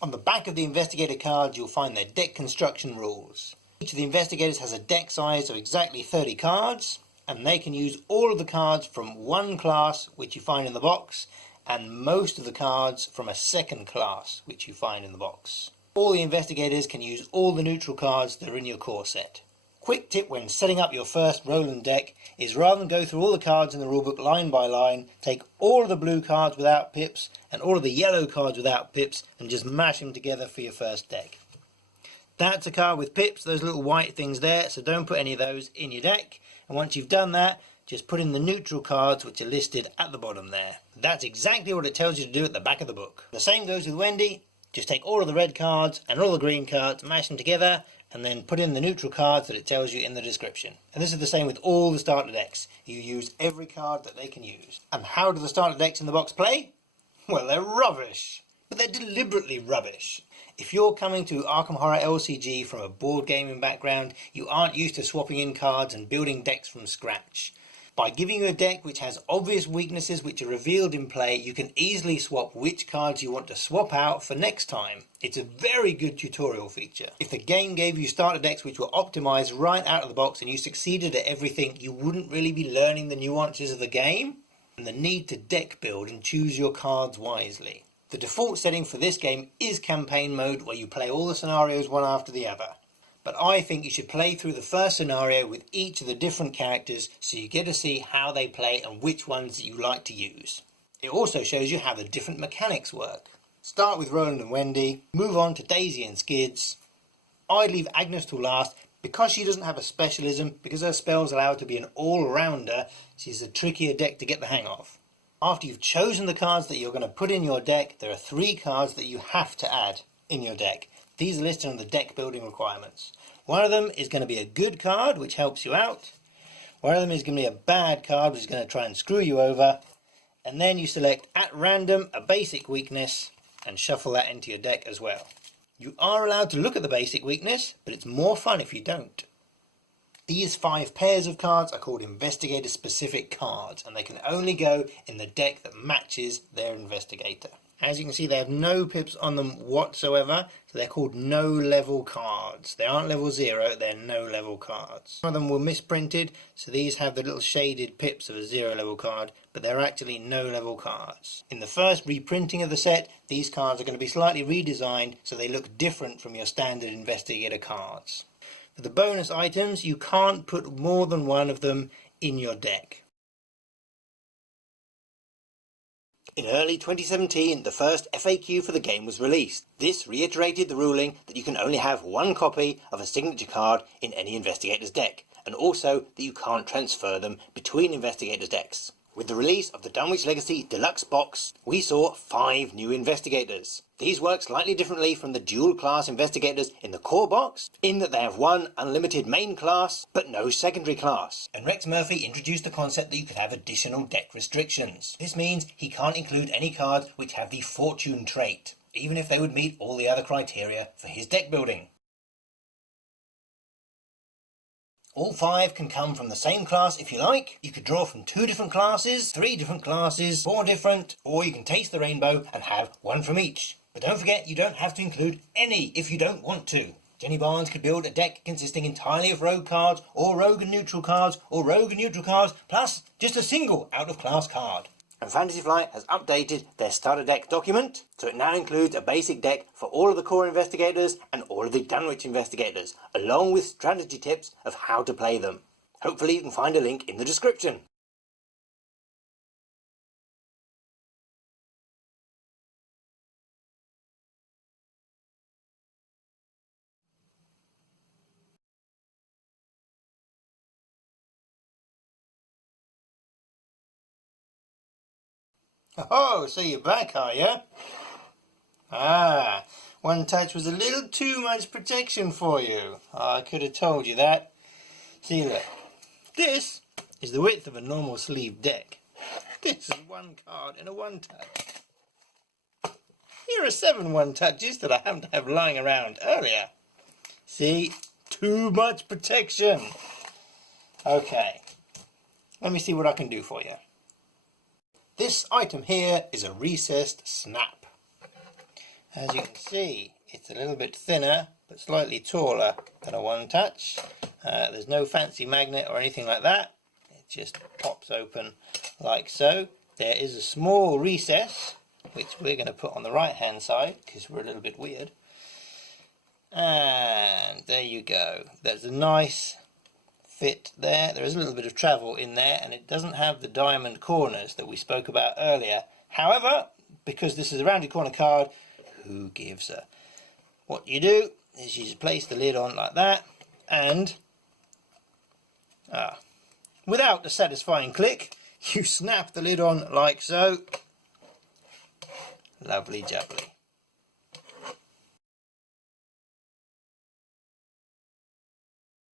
On the back of the investigator cards you'll find their deck construction rules. Each of the investigators has a deck size of exactly 30 cards, and they can use all of the cards from one class which you find in the box, and most of the cards from a second class which you find in the box. All the investigators can use all the neutral cards that are in your core set. Quick tip when setting up your first Roland deck is, rather than go through all the cards in the rulebook line by line, take all of the blue cards without pips and all of the yellow cards without pips and just mash them together for your first deck. That's a card with pips, those little white things there, so don't put any of those in your deck. And once you've done that, just put in the neutral cards which are listed at the bottom there. That's exactly what it tells you to do at the back of the book. The same goes with Wendy. Just take all of the red cards and all the green cards, mash them together, and then put in the neutral cards that it tells you in the description. And this is the same with all the starter decks. You use every card that they can use. And how do the starter decks in the box play? Well, they're rubbish. But they're deliberately rubbish. If you're coming to Arkham Horror LCG from a board gaming background, you aren't used to swapping in cards and building decks from scratch. By giving you a deck which has obvious weaknesses which are revealed in play, you can easily swap which cards you want to swap out for next time. It's a very good tutorial feature. If the game gave you starter decks which were optimized right out of the box and you succeeded at everything, you wouldn't really be learning the nuances of the game and the need to deck build and choose your cards wisely. The default setting for this game is campaign mode, where you play all the scenarios one after the other. But I think you should play through the first scenario with each of the different characters so you get to see how they play and which ones that you like to use. It also shows you how the different mechanics work. Start with Roland and Wendy, move on to Daisy and Skids. I'd leave Agnes till last because she doesn't have a specialism, because her spells allow her to be an all-rounder. She's a trickier deck to get the hang of. After you've chosen the cards that you're going to put in your deck, there are 3 cards that you have to add in your deck. These are listed on the deck building requirements. One of them is going to be a good card which helps you out. One of them is going to be a bad card which is going to try and screw you over. And then you select at random a basic weakness and shuffle that into your deck as well. You are allowed to look at the basic weakness, but it's more fun if you don't. These 5 pairs of cards are called investigator specific cards, and they can only go in the deck that matches their investigator. As you can see, they have no pips on them whatsoever, so they're called no level cards. They aren't level 0, they're no level cards. Some of them were misprinted, so these have the little shaded pips of a 0 level card, but they're actually no level cards. In the first reprinting of the set, these cards are going to be slightly redesigned so they look different from your standard investigator cards. For the bonus items, you can't put more than one of them in your deck. In early 2017, the first FAQ for the game was released. This reiterated the ruling that you can only have one copy of a signature card in any investigator's deck, and also that you can't transfer them between investigators' decks. With the release of the Dunwich Legacy Deluxe Box, we saw 5 new investigators. These work slightly differently from the dual class investigators in the core box, in that they have one unlimited main class, but no secondary class. And Rex Murphy introduced the concept that you could have additional deck restrictions. This means he can't include any cards which have the fortune trait, even if they would meet all the other criteria for his deck building. All 5 can come from the same class if you like. You could draw from 2 different classes, 3 different classes, 4 different, or you can taste the rainbow and have 1 from each. But don't forget, you don't have to include any if you don't want to. Jenny Barnes could build a deck consisting entirely of rogue cards, or rogue and neutral cards, or rogue and neutral cards, plus just a single out-of-class card. And Fantasy Flight has updated their starter deck document, so it now includes a basic deck for all of the core investigators and all of the Dunwich investigators, along with strategy tips of how to play them. Hopefully you can find a link in the description. Oh, so you're back, are you? Ah, one touch was a little too much protection for you. I could have told you that. See, look. This is the width of a normal sleeve deck. This is 1 card in a 1 touch. Here are 7 1 touches that I happen to have lying around earlier. See? Too much protection. Okay. Let me see what I can do for you. This item here is a recessed snap. As you can see, it's a little bit thinner but slightly taller than a One Touch. There's no fancy magnet or anything like that. It just pops open like so. There is a small recess which we're going to put on the right hand side because we're a little bit weird. And there you go. There's a nice fit there. There is a little bit of travel in there, and it doesn't have the diamond corners that we spoke about earlier. However, because this is a rounded corner card, who gives a... What you do is you just place the lid on like that, and without a satisfying click, you snap the lid on like so. Lovely jubbly.